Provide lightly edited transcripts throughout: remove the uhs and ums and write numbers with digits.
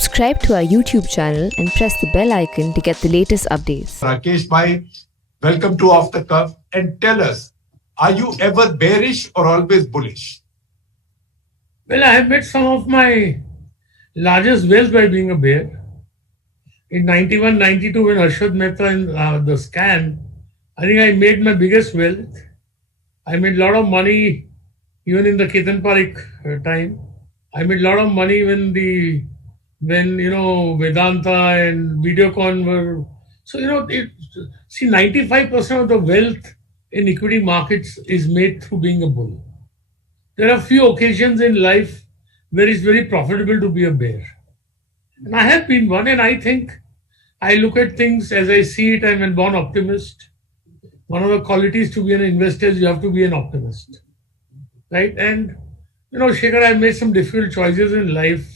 Subscribe to our YouTube channel and press the bell icon to get the latest updates. Rakesh bhai, welcome to Off the Cuff, and tell us, are you ever bearish or always bullish? Well, I have made some of my largest wealth by being a bear. In 91, 92, when Harshad Mehta in the scan, I think I made my biggest wealth. I made a lot of money even in the Ketan Parikh time. I made a lot of money when Vedanta and Videocon were. So, 95% of the wealth in equity markets is made through being a bull. There are few occasions in life where it's very profitable to be a bear. And I have been one, and I think I look at things as I see it. I'm a born optimist. One of the qualities to be an investor is you have to be an optimist. Right? And, Shekhar, I made some difficult choices in life.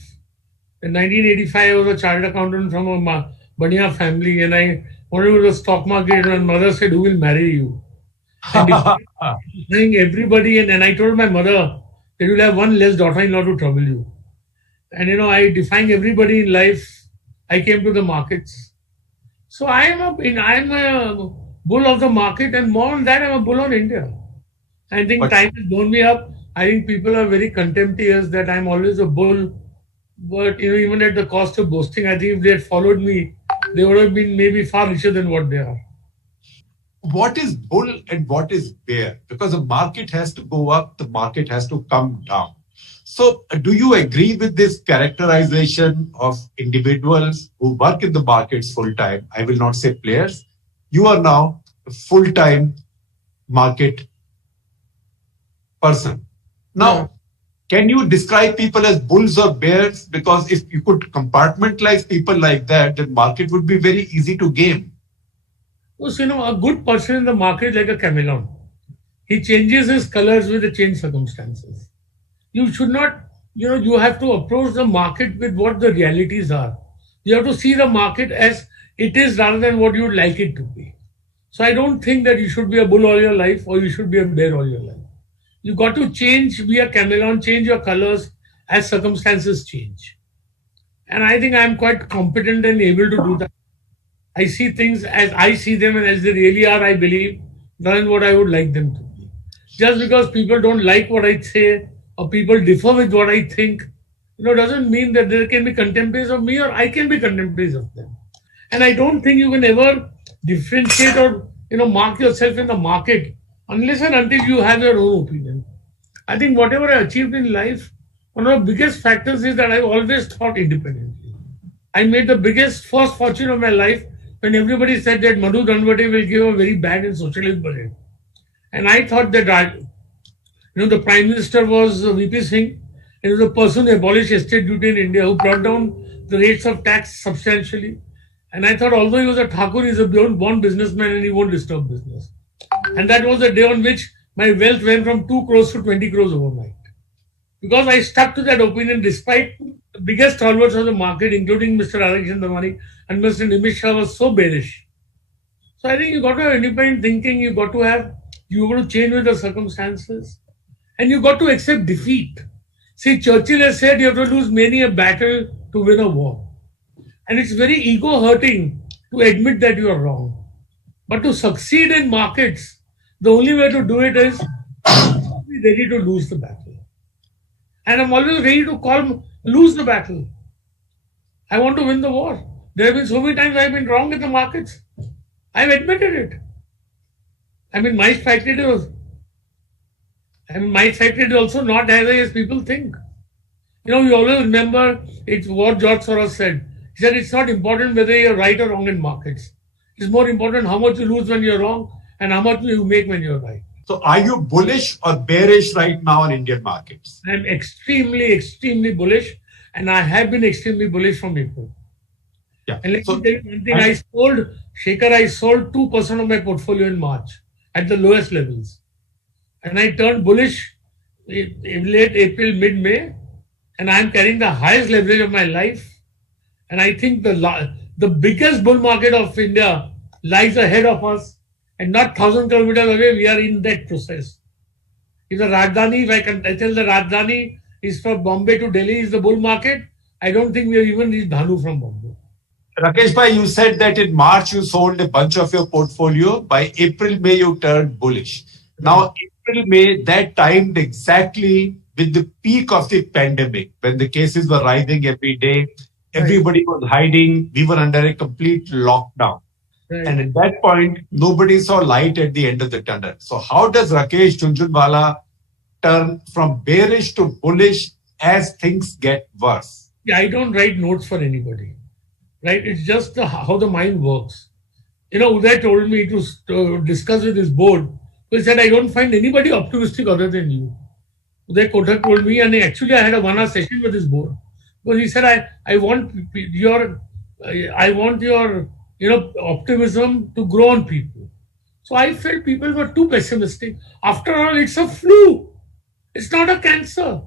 In 1985, I was a chartered accountant from a Bania family, and I wanted to go to the stock market, and my mother said, "Who will marry you?" And defying everybody, and I told my mother that you'll have one less daughter-in-law to trouble you. And I defying everybody in life, I came to the markets. So I am a bull of the market, and more than that, I'm a bull on India. I think time has blown me up. I think people are very contemptuous that I'm always a bull. But even at the cost of boasting, I think if they had followed me, they would have been maybe far richer than what they are. What is bull and what is bear? Because the market has to go up, the market has to come down. So do you agree with this characterization of individuals who work in the markets full time? I will not say players. You are now a full-time market person. Now, can you describe people as bulls or bears? Because if you could compartmentalize people like that, then market would be very easy to game. So, a good person in the market is like a chameleon. He changes his colors with the changed circumstances. You should not, you have to approach the market with what the realities are. You have to see the market as it is rather than what you would like it to be. So I don't think that you should be a bull all your life or you should be a bear all your life. You got to change, be a chameleon, change your colors as circumstances change. And I think I'm quite competent and able to do that. I see things as I see them and as they really are, I believe, rather than what I would like them to be. Just because people don't like what I say or people differ with what I think, doesn't mean that there can be contemporaries of me or I can be contemporaries of them. And I don't think you can ever differentiate or, mark yourself in the market unless and until you have your own opinion. I think whatever I achieved in life, one of the biggest factors is that I've always thought independently. I made the biggest first fortune of my life when everybody said that Madhu Dhanvate will give a very bad and socialist budget. And I thought that, the Prime Minister was VP Singh. He was the person who abolished estate duty in India, who brought down the rates of tax substantially. And I thought, although he was a Thakur, he's a born businessman and he won't disturb business. And that was the day on which my wealth went from 2 crores to 20 crores overnight. Because I stuck to that opinion despite the biggest stalwarts of the market, including Mr. Radhakishan Damani and Mr. Nimish Shah, was so bearish. So I think you got to have independent thinking, you got to change with the circumstances, and you got to accept defeat. See, Churchill has said you have to lose many a battle to win a war. And it's very ego-hurting to admit that you are wrong. But to succeed in markets, the only way to do it is to be ready to lose the battle. And I'm always ready to lose the battle. I want to win the war. There have been so many times I've been wrong in the markets. I've admitted it. My strike rate is also not as high as people think. You always remember it's what George Soros said. He said it's not important whether you're right or wrong in markets. It's more important how much you lose when you're wrong and how much you make when you're right. So are you bullish or bearish right now on Indian markets? I'm extremely, extremely bullish, and I have been extremely bullish from April. Yeah. And let me tell you one thing, I sold 2% of my portfolio in March at the lowest levels. And I turned bullish in late April, mid-May, and I'm carrying the highest leverage of my life. And I think the biggest bull market of India lies ahead of us and not 1,000 kilometers away. We are in that process. If I tell the Rajdhani is from Bombay to Delhi is the bull market, I don't think we have even reached Dhanu from Bombay. Rakesh bhai, you said that in March you sold a bunch of your portfolio. By April, May, you turned bullish. Now, April, May, that timed exactly with the peak of the pandemic when the cases were rising every day. Everybody was hiding. We were under a complete lockdown. Right. And at that point, nobody saw light at the end of the tunnel. So, how does Rakesh Jhunjhunwala turn from bearish to bullish as things get worse? Yeah, I don't write notes for anybody, right? It's just how the mind works. Uday told me to discuss with his board. He said, I don't find anybody optimistic other than you. Uday Kotak told me, and actually I had a 1 hour session with his board. Because he said, I want your optimism to grow on people. So I felt people were too pessimistic. After all, it's a flu. It's not a cancer.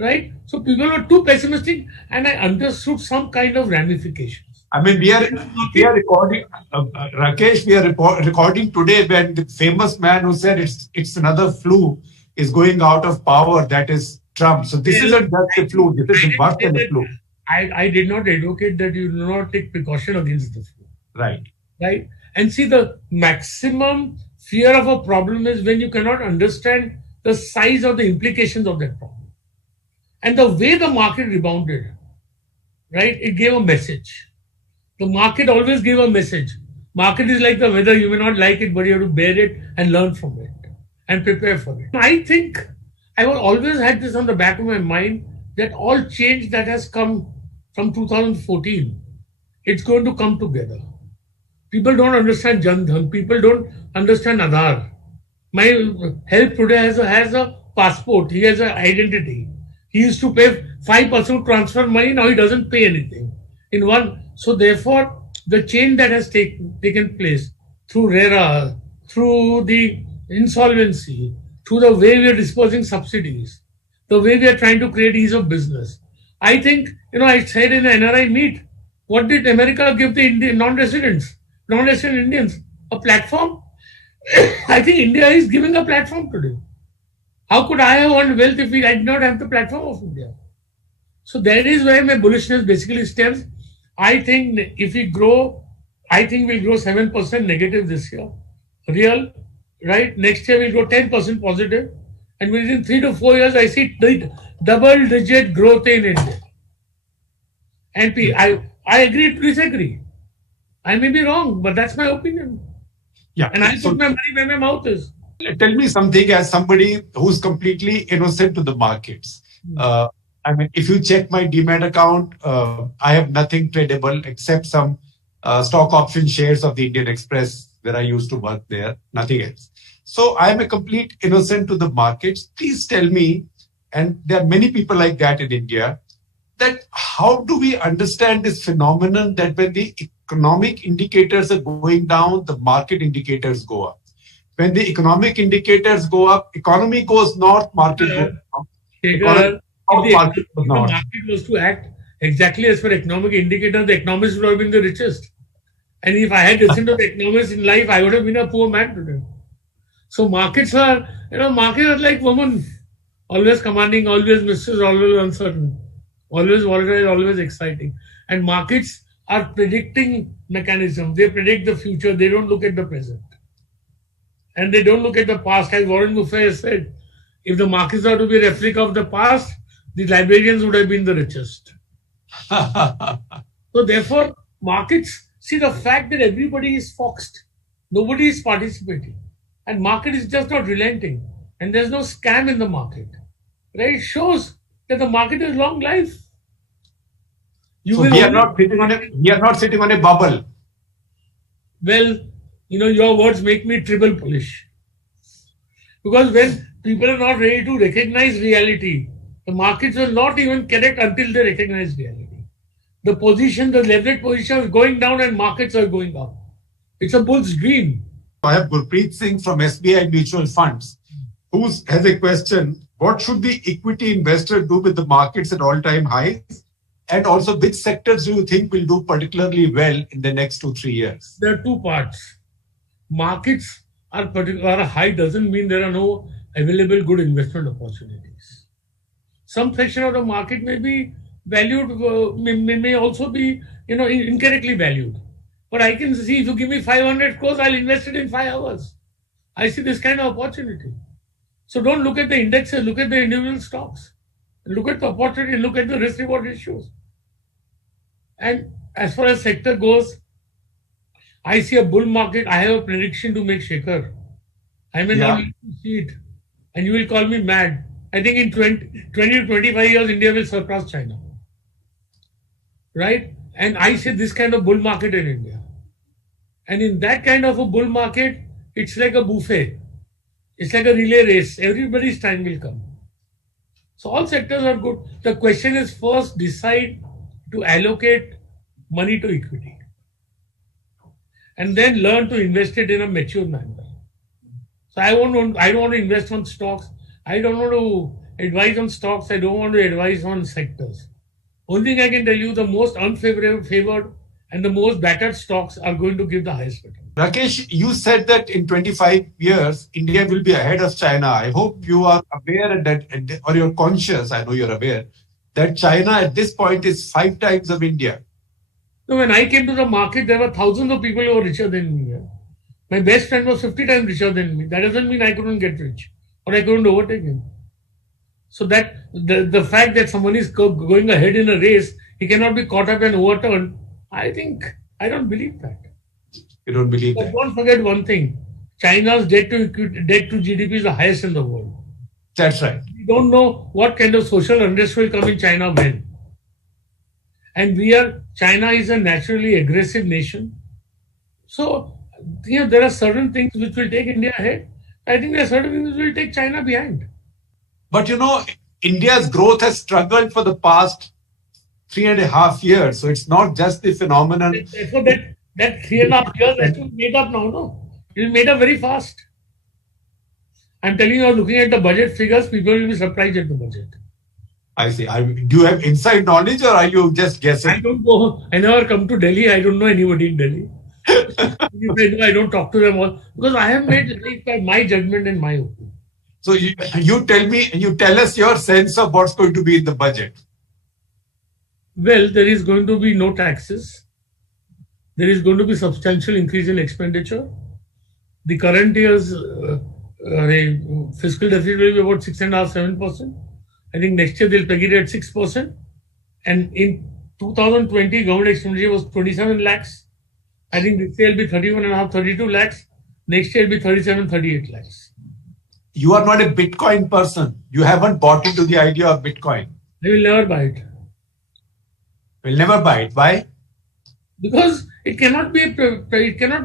Right? So people were too pessimistic, and I understood some kind of ramifications. I mean, we are recording, Rakesh, we are recording today when the famous man who said it's another flu is going out of power, that is Trump. So this isn't just a flu, this is worse than a flu. I did not advocate that you do not take precaution against the flu. Right. Right? And see, the maximum fear of a problem is when you cannot understand the size of the implications of that problem. And the way the market rebounded, right, it gave a message. The market always gave a message. Market is like the weather, you may not like it, but you have to bear it and learn from it and prepare for it. I think I have always had this on the back of my mind that all change that has come from 2014, it's going to come together. People don't understand Jan Dhan. People don't understand Aadhaar. My health today has a passport. He has an identity. He used to pay 5% transfer money. Now he doesn't pay anything. So therefore, the change that has taken place through RERA, through the insolvency, through the way we are dispersing subsidies, the way we are trying to create ease of business. I think, I said in the NRI meet, what did America give the non-resident Indians? A platform? I think India is giving a platform today. How could I have earned wealth if I did not have the platform of India? So that is where my bullishness basically stems. I think if we grow, I think we'll grow 7% negative this year. Real, right? Next year we'll grow 10% positive. And within 3 to 4 years, I see double-digit growth in India. And I agree to disagree. I may be wrong, but that's my opinion. Yeah. And I put my money where my mouth is. Tell me something as somebody who's completely innocent to the markets. I mean, if you check my Demat account, I have nothing tradable except some stock option shares of the Indian Express where I used to work there, nothing else. So I am a complete innocent to the markets. Please tell me, and there are many people like that in India, that how do we understand this phenomenon that when the economic indicators are going down, the market indicators go up. When the economic indicators go up, economy goes north, market goes down. If the market was to act exactly as per economic indicator, the economists would have been the richest. And if I had listened to the economists in life, I would have been a poor man today. So markets are like women, always commanding, always mysteries, always uncertain, always volatile, always exciting. And markets are predicting mechanism. They predict the future. They don't look at the present. And they don't look at the past. As Warren Buffett has said, if the markets are to be a replica of the past, the librarians would have been the richest. So therefore, markets, see the fact that everybody is foxed. Nobody is participating. And market is just not relenting. And there's no scam in the market. Right? It shows that the market is long life. So we are not sitting on a bubble. Well, your words make me triple bullish. Because when people are not ready to recognize reality, the markets will not even correct until they recognize reality. The leverage position is going down and markets are going up. It's a bull's dream. I have Gurpreet Singh from SBI Mutual Funds, who has a question. What should the equity investor do with the markets at all-time highs? And also, which sectors do you think will do particularly well in the next 2-3 years? There are two parts. Markets are high doesn't mean there are no available good investment opportunities. Some section of the market may be valued, may also be, incorrectly valued. But I can see if you give me 500 crores, I'll invest it in 5 hours. I see this kind of opportunity. So don't look at the indexes, look at the individual stocks. Look at the opportunity, look at the risk reward ratios. And as far as sector goes, I see a bull market. I have a prediction to make, Shekhar. I may not see it. And you will call me mad. I think in 20 to 25 years, India will surpass China. Right? And I see this kind of bull market in India. And in that kind of a bull market, it's like a buffet. It's like a relay race. Everybody's time will come. So all sectors are good. The question is first decide to allocate money to equity. And then learn to invest it in a mature manner. So I don't want to invest on stocks. I don't want to advise on stocks. I don't want to advise on sectors. Only thing I can tell you, the most unfavored and the most battered stocks are going to give the highest return. Rakesh, you said that in 25 years, India will be ahead of China. I hope you are aware that, or you're conscious, I know you're aware, that China at this point is 5 times of India. So when I came to the market, there were thousands of people who were richer than me. My best friend was 50 times richer than me. That doesn't mean I couldn't get rich or I couldn't overtake him. So that the fact that someone is going ahead in a race, he cannot be caught up and overturned, I don't believe that. You don't believe But that? don't forget one thing. China's debt to GDP is the highest in the world. That's right. We don't know what kind of social unrest will come in China when. And China is a naturally aggressive nation. So, there are certain things which will take India ahead. I think there are certain things which will take China behind. But India's growth has struggled for the past 3.5 years. So it's not just the phenomenon. Therefore, that 3.5 years has to be made up now, no? It will be made up very fast. I'm telling you, looking at the budget figures, people will be surprised at the budget. I see. Do you have inside knowledge or are you just guessing? I don't know. I never come to Delhi. I don't know anybody in Delhi. I don't talk to them all because I have made my judgment and my opinion. So you tell us your sense of what's going to be in the budget. Well, there is going to be no taxes. There is going to be substantial increase in expenditure. The current year's fiscal deficit will be about 6.5-7%. I think next year they'll peg it at 6%. And in 2020, government expenditure was 27 lakhs. I think this year will be 31.5, 32 lakhs. Next year will be 37, 38 lakhs. You are not a Bitcoin person. You haven't bought into the idea of Bitcoin. They will never buy it. Will never buy it. Why? Because it cannot be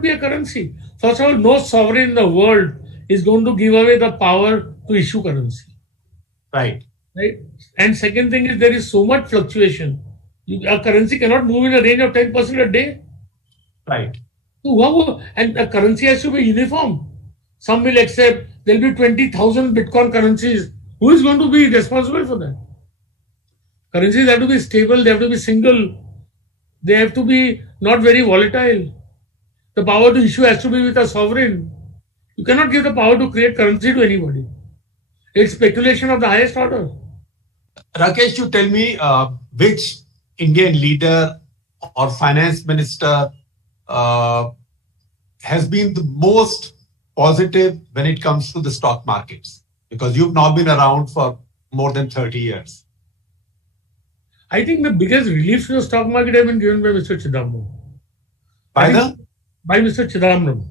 a currency. First of all, no sovereign in the world is going to give away the power to issue currency. Right. And second thing is there is so much fluctuation. A currency cannot move in a range of 10% a day. Right. And a currency has to be uniform. Some will accept there will be 20,000 Bitcoin currencies. Who is going to be responsible for that? Currencies have to be stable, they have to be single, they have to be not very volatile. The power to issue has to be with a sovereign. You cannot give the power to create currency to anybody. It's speculation of the highest order. Rakesh, you tell me which Indian leader or finance minister has been the most positive when it comes to the stock markets? Because you've now been around for more than 30 years. I think the biggest relief to the stock market have been given by Mr. Chidambaram. By Mr. Chidambaram.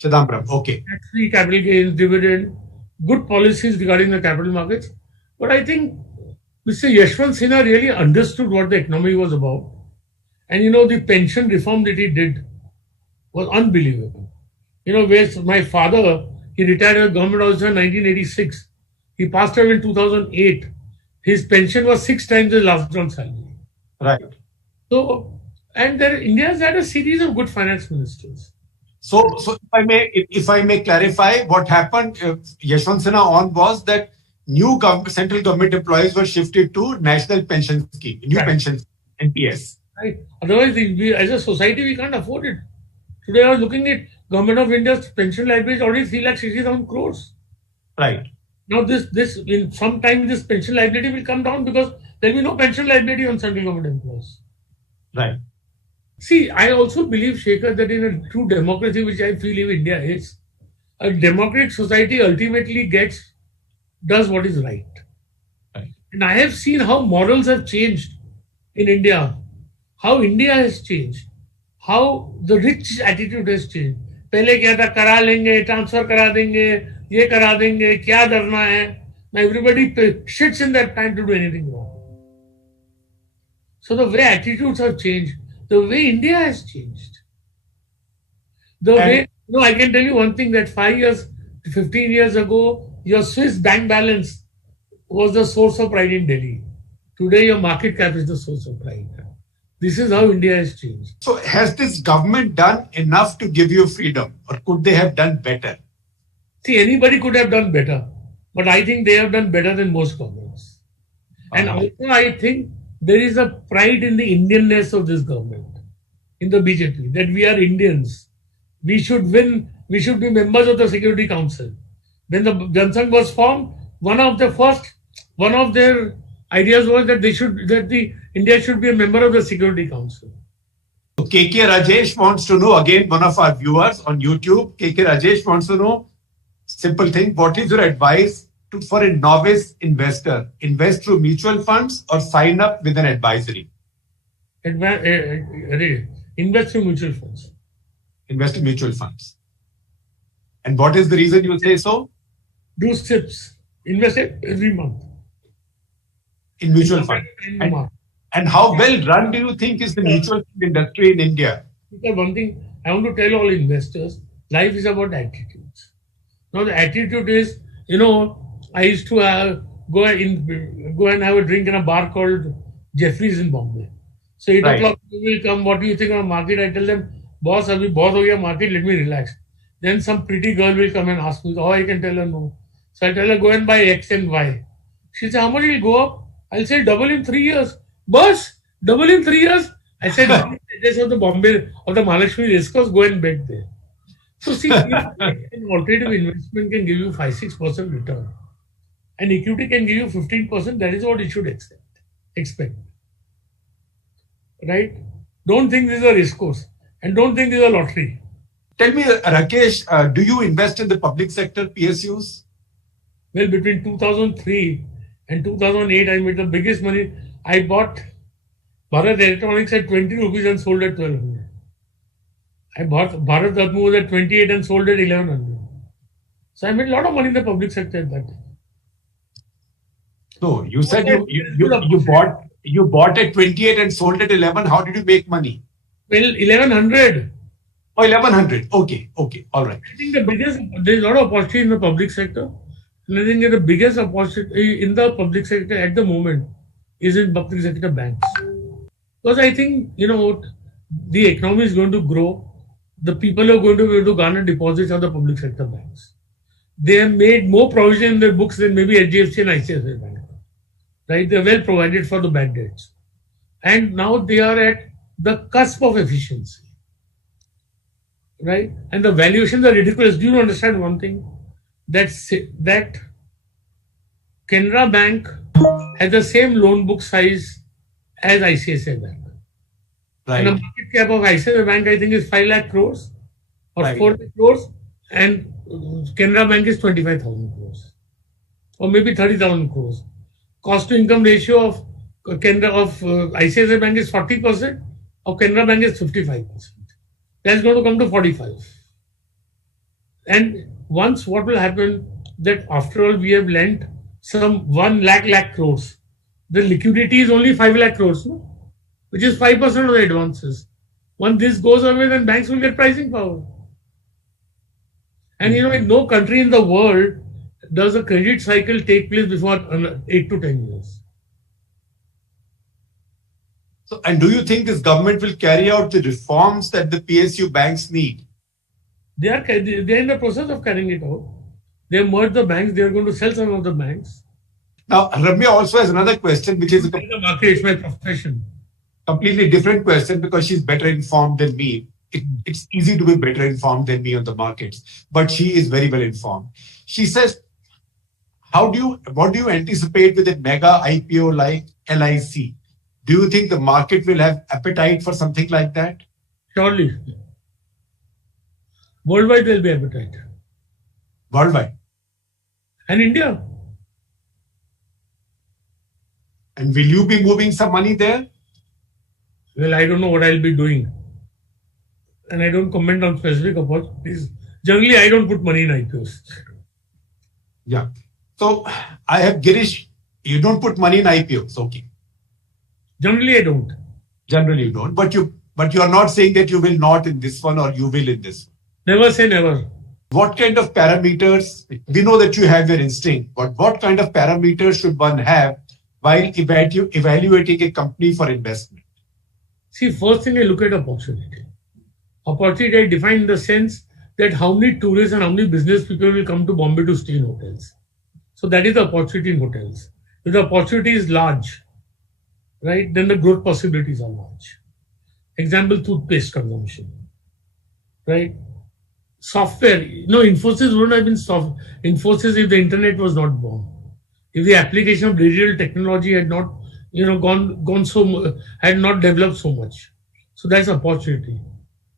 Chidambaram, okay. Tax-free capital gains, dividend, good policies regarding the capital markets. But I think Mr. Yashwant Sinha really understood what the economy was about. And the pension reform that he did was unbelievable. Where my father, he retired as a government officer in 1986. He passed away in 2008. His pension was 6 times his last month's salary. Right. So, and India has had a series of good finance ministers. So if I may clarify, what happened, Yashwant Sinha on was that new central government employees were shifted to National Pension Scheme, new pension, NPS. Right. Otherwise, as a society, we can't afford it. Today, I was looking at Government of India's pension liability is already 3,60,000 crores. Right. Now, in some time, this pension liability will come down because There will be no pension liability on central government employees. Right. See, I also believe, Shekhar, that in a true democracy, which I feel India is, a democratic society ultimately does what is right. Right. And I have seen how morals have changed in India, how India has changed, how the rich attitude has changed. पहले क्या था, करा लेंगे, transfer करा देंगे, ये करा देंगे, क्या डरना है? Now everybody sits in their time to do anything wrong. So the way attitudes have changed, the way India has changed. I can tell you one thing, that 5 years, 15 years ago, your Swiss bank balance was the source of pride in Delhi. Today, your market cap is the source of pride. This is how India has changed. So has this government done enough to give you freedom, or could they have done better? See, anybody could have done better, but I think they have done better than most governments. And also, I think there is a pride in the Indianness of this government, in the BJP, that we are Indians. We should win. We should be members of the Security Council. When the Jansangh was formed, one of their ideas was that India should be a member of the Security Council. So KK Rajesh wants to know, again, one of our viewers on YouTube, KK Rajesh wants to know, simple thing, what is your advice for a novice investor? Invest through mutual funds or sign up with an advisory? Invest in mutual funds. Invest in mutual funds. And what is the reason you say so? Do SIPs. Invest it every month. In mutual funds. And how well run do you think is the mutual fund industry in India? Because one thing I want to tell all investors, life is about attitudes. Now the attitude is, I used to go and have a drink in a bar called Jeffrey's in Bombay. So 8 o'clock people will come, what do you think of market? I tell them, boss, abhi bahut ho gaya market, let me relax. Then some pretty girl will come and ask me, I can tell her no. So I tell her, go and buy X and Y. She says, how much will it go up? I'll say double in 3 years. Boss, double in 3 years? I said, this of the Bombay, of the Mahalakshmi race course, go and bet there. So see, an alternative investment can give you 5-6% return. And equity can give you 15%. That is what you should expect. Right? Don't think this is a race course. And don't think this is a lottery. Tell me, Rakesh, do you invest in the public sector PSUs? Well, between 2003 and 2008, I made the biggest money. I bought Bharat Electronics at 20 rupees and sold at 1200. I bought Bharat Atmu at 28 and sold at 1100. So I made a lot of money in the public sector at that time. No, you said you bought at 28 and sold at 11. How did you make money? Well, 1100. Oh, 1100. Okay, all right. I think there's a lot of opportunity in the public sector. And I think the biggest opportunity in the public sector at the moment is in public sector banks. Because I think, the economy is going to grow. The people are going to be able to garner deposits of the public sector banks. They have made more provision in their books than maybe HDFC and ICICI Bank. Right? They're well provided for the bad debts. And now they are at the cusp of efficiency. Right? And the valuations are ridiculous. Do you understand one thing? That Canara Bank has the same loan book size as ICICI Bank. Right. And the market cap of ICICI Bank, I think, is 5 lakh crores or 4 lakh crores, and Canara Bank is 25,000 crores or maybe 30,000 crores. Cost to income ratio of ICICI Bank is 40%, of Canara Bank is 55%. That's going to come to 45. And once what will happen, that after all we have lent some 1 lakh crores. The liquidity is only 5 lakh crores, no? Which is 5% of the advances. Once this goes away, then banks will get pricing power. And in no country in the world does a credit cycle take place before 8 to 10 years. So, and do you think this government will carry out the reforms that the PSU banks need? They are in the process of carrying it out. They have merged the banks. They are going to sell some of the banks. Now, Ramya also has another question, which is the market is my profession. Completely different question, because she's better informed than me. It's easy to be better informed than me on the markets, but she is very well informed. She says, what do you anticipate with a mega IPO like LIC? Do you think the market will have appetite for something like that? Surely. Worldwide there will be appetite. Worldwide. And India. And will you be moving some money there? Well, I don't know what I'll be doing. And I don't comment on specific opportunities. Generally, I don't put money in IPOs. Yeah. So I have Girish, you don't put money in IPOs, okay. Generally, I don't. Generally you don't, but you are not saying that you will not in this one or you will in this one. Never say never. What kind of parameters, we know that you have your instinct, but what kind of parameters should one have while evaluating a company for investment? See, first thing I look at opportunity. Opportunity I define in the sense that how many tourists and how many business people will come to Bombay to stay in hotels. So that is the opportunity in hotels. If the opportunity is large, right, then the growth possibilities are large. Example, toothpaste consumption, right? Software, Infosys wouldn't have been Infosys if the internet was not born. If the application of digital technology had not, had not developed so much. So that's opportunity.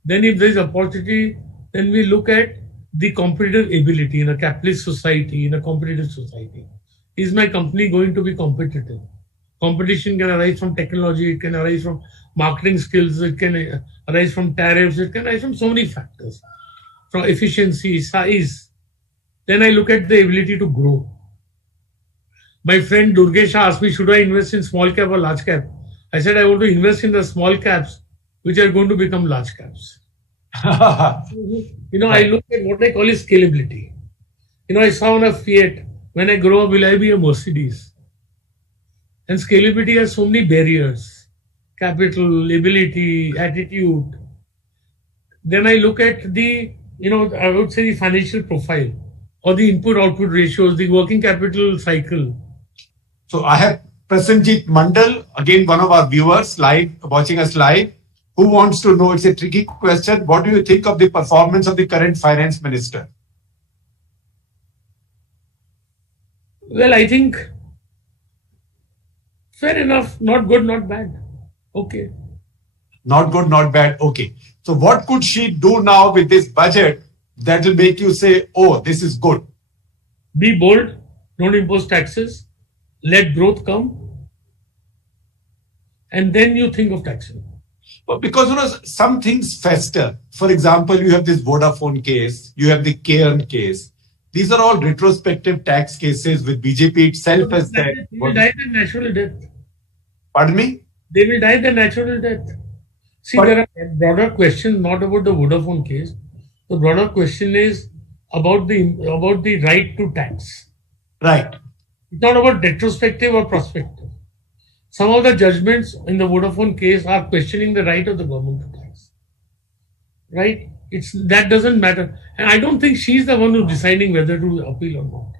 Then if there is opportunity, then we look at the competitive ability in a capitalist society, in a competitive society. Is my company going to be competitive? Competition can arise from technology, it can arise from marketing skills, it can arise from tariffs, it can arise from so many factors, from efficiency, size. Then I look at the ability to grow. My friend Durgesh asked me, should I invest in small cap or large cap? I said, I want to invest in the small caps, which are going to become large caps. I look at what I call is scalability. I saw on a Fiat, when I grow up, will I be a Mercedes? And scalability has so many barriers: capital, ability, attitude. Then I look at the, I would say the financial profile or the input-output ratios, the working capital cycle. So I have Prasenjit Mandal, again one of our viewers live, watching us live, who wants to know, it's a tricky question, what do you think of the performance of the current finance minister? Well, I think fair enough, not good, not bad. Okay. Not good, not bad. Okay. So what could she do now with this budget that will make you say, oh, this is good? Be bold, don't impose taxes, let growth come, and then you think of taxing. Well, because some things fester. For example, you have this Vodafone case, you have the Cairn case. These are all retrospective tax cases with BJP itself as that. They will die the natural death. Pardon me? They will die the natural death. See, there are broader questions, not about the Vodafone case. The broader question is about the right to tax. Right. It's not about retrospective or prospective. Some of the judgments in the Vodafone case are questioning the right of the government to tax. Right? That doesn't matter. And I don't think she's the one who's deciding whether to appeal or not.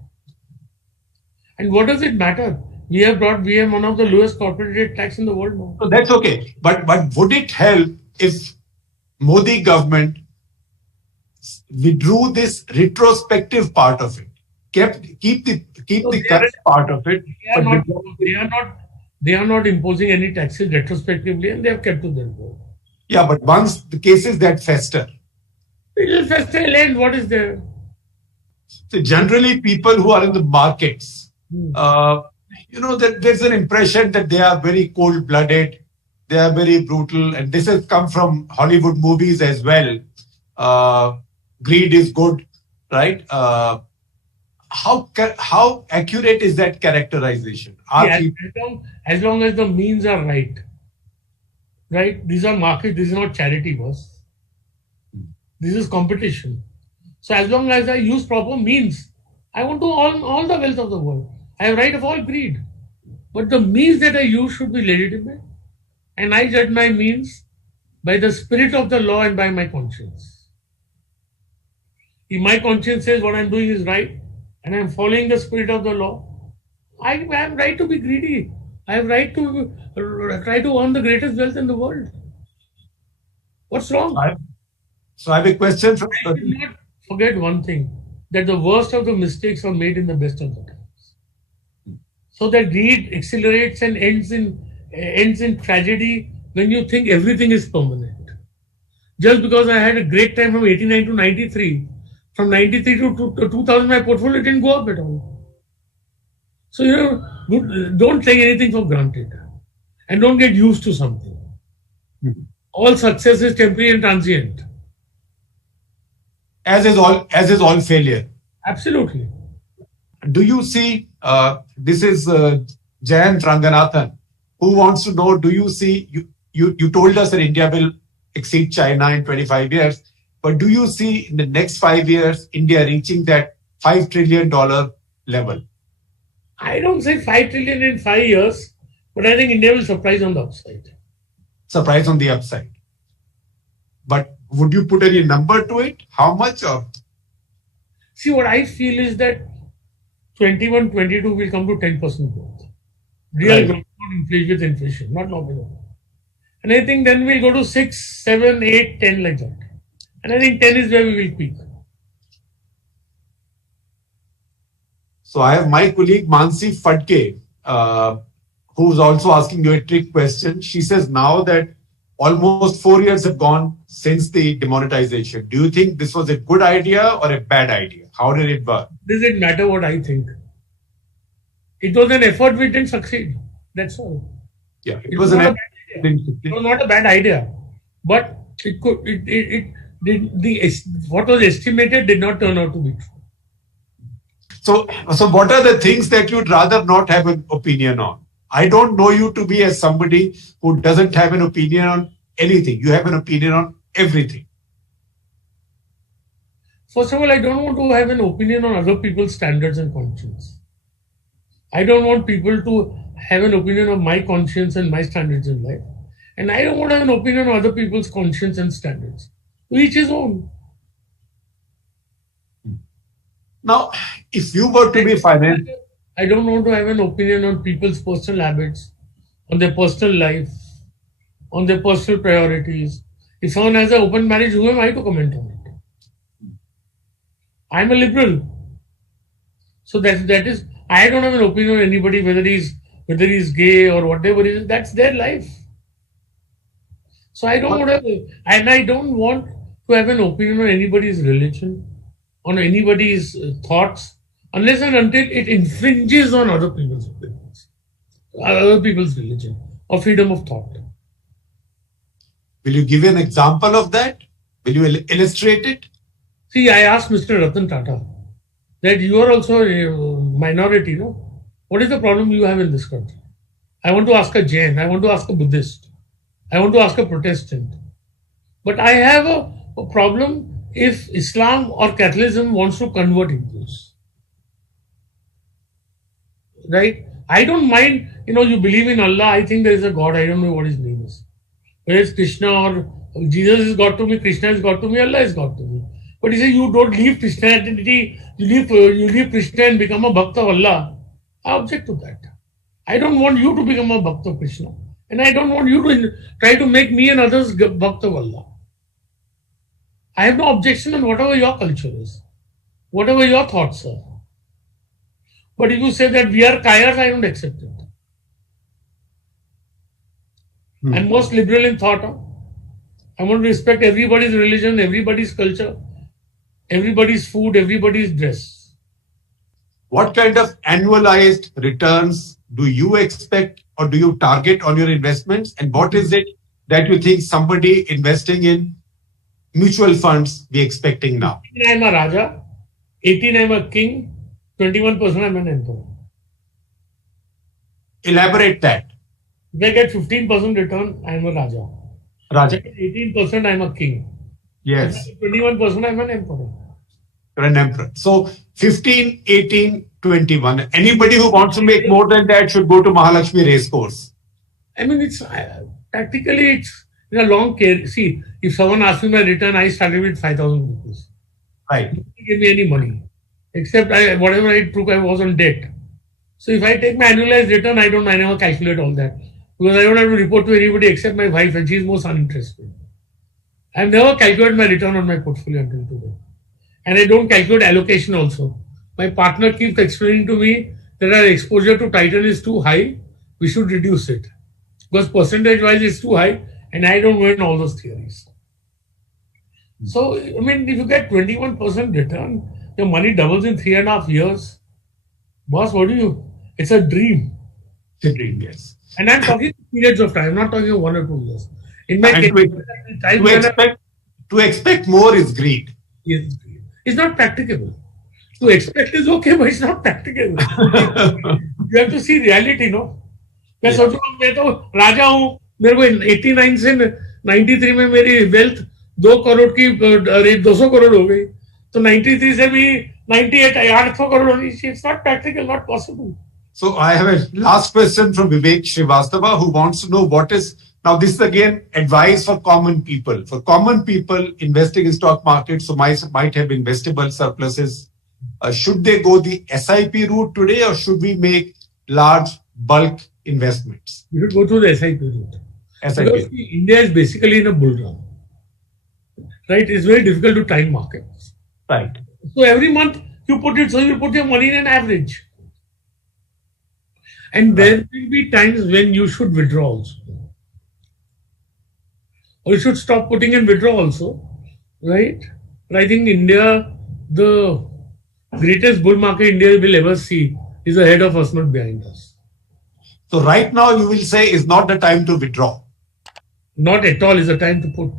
And what does it matter? We have one of the lowest corporate rate tax in the world now. So that's okay. But would it help if Modi government withdrew this retrospective part of it, keep the current part of it? They are not imposing any taxes retrospectively, and they have kept to their word. Yeah, but once the cases that fester. It will fester and what is there? So generally people who are in the markets, that there's an impression that they are very cold-blooded, they are very brutal, and this has come from Hollywood movies as well. Greed is good, right? How accurate is that characterization? As long as the means are right? These are markets, this is not charity, boss. This is competition. So as long as I use proper means, I want to own all the wealth of the world. I have right of all greed. But the means that I use should be legitimate. And I judge my means by the spirit of the law and by my conscience. If my conscience says what I'm doing is right, and I'm following the spirit of the law, I have right to be greedy. I have right to try to earn the greatest wealth in the world. What's wrong? So I have a question. I did not forget one thing, that the worst of the mistakes are made in the best of the times. So that greed accelerates and ends in tragedy when you think everything is permanent. Just because I had a great time from 89 to 93, from 93 to 2000, my portfolio didn't go up at all. So, don't take anything for granted and don't get used to something. All success is temporary and transient. As is all failure. Absolutely. Do you see, this is Jayant Ranganathan, who wants to know, do you see, you told us that India will exceed China in 25 years, but do you see in the next 5 years, India reaching that $5 trillion level? I don't say 5 trillion in 5 years, but I think India will surprise on the upside. Surprise on the upside. But would you put any number to it? How much? Or? See, what I feel is that 21, 22 will come to 10% growth. Real Right. growth, not inflation with inflation, not nominal. And I think then we'll go to 6, 7, 8, 10 like that. And I think 10 is where we will peak. So I have my colleague Mansi Phadke, who's also asking you a trick question. She says now that almost 4 years have gone since the demonetization. Do you think this was a good idea or a bad idea? How did it work? Doesn't matter what I think. It was an effort we didn't succeed. That's all. Yeah, It was not a bad idea, but it could. It did what was estimated did not turn out to be true. So what are the things that you'd rather not have an opinion on? I don't know you to be as somebody who doesn't have an opinion on anything. You have an opinion on everything. First of all, I don't want to have an opinion on other people's standards and conscience. I don't want people to have an opinion of my conscience and my standards in life. And I don't want to have an opinion on other people's conscience and standards. To each his own. Now, if you were to be financial, I don't want to have an opinion on people's personal habits, on their personal life, on their personal priorities. If someone has an open marriage, who am I to comment on it? I'm a liberal. So that is, I don't have an opinion on anybody, whether he's gay or whatever it is. That's their life. So I don't want to, and I don't want to have an opinion on anybody's religion, on anybody's thoughts, unless and until it infringes on other people's opinions, other people's religion, or freedom of thought. will you give an example of that? Will you illustrate it? See, I asked Mr. Ratan Tata that you are also a minority, no? What is the problem you have in this country? I want to ask a Jain, I want to ask a Buddhist, I want to ask a Protestant. But I have a problem if Islam or Catholicism wants to convert Hindus. Right? I don't mind, you believe in Allah, I think there is a God, I don't know what his name is. Whether it's Krishna or Jesus is God to me, Krishna is God to me, Allah is God to me. But he says you don't leave Christianity, you leave Krishna and become a Bhakt of Allah. I object to that. I don't want you to become a Bhakt of Krishna. And I don't want you to try to make me and others Bhakt of Allah. I have no objection on whatever your culture is, whatever your thoughts are. But if you say that we are Kayas, I don't accept it. I'm most liberal in thought. I want to respect everybody's religion, everybody's culture, everybody's food, everybody's dress. What kind of annualized returns do you expect or do you target on your investments? And what is it that you think somebody investing in mutual funds be expecting now? 18 I'm a Raja, 18 I'm a king, 21% I'm an emperor. Elaborate that. If I get 15% return, I'm a Raja. Raja. 18% I'm a king. Yes. 21% I'm an emperor. You're an emperor. So 15, 18, 21. Anybody who wants to make more than that should go to Mahalakshmi Racecourse. I mean, it's practically it's a long care. See, if someone asks me my return, I started with 5,000 rupees. Right. They didn't give me any money. Except whatever I took, I was on debt. So if I take my annualized return, I never calculate all that. Because I don't have to report to anybody except my wife, and she's most uninterested. I've never calculated my return on my portfolio until today. And I don't calculate allocation also. My partner keeps explaining to me that our exposure to Titan is too high, we should reduce it. Because percentage-wise it's too high, and I don't win all those theories. So, I mean, if you get 21% return, your money doubles in 3.5 years. Boss, what do you? It's a dream. The dream, yes. And I'm talking periods of time, I'm not talking 1 or 2 years. In my And case, to expect more is greed. it's not practicable. To expect is okay, but it's not practicable. You have to see reality, no? मैं सोचूंगा मैं तो राजा हूँ, मेरे को 89 से 93 में मेरी वेल्थ 2 करोड़ की 200 करोड़ हो गई, तो 93 से भी 98 800 करोड़ होनी चाहिए. It's not practical, not possible. So I have a last question from Vivek Srivastava, who wants to know what is, now this is again advice for common people. For common people investing in stock markets, so might have investable surpluses. Should they go the SIP route today, or should we make large bulk investments? You should go through the SIP route. Because India is basically in a bull run. Right? It's very difficult to time markets. Right. So every month you put your money in an average. And there will be times when you should withdraw also. Or you should stop putting and withdraw also. Right? But I think India, the greatest bull market India will ever see, is ahead of us, not behind us. So right now you will say is not the time to withdraw. Not at all is the time to put.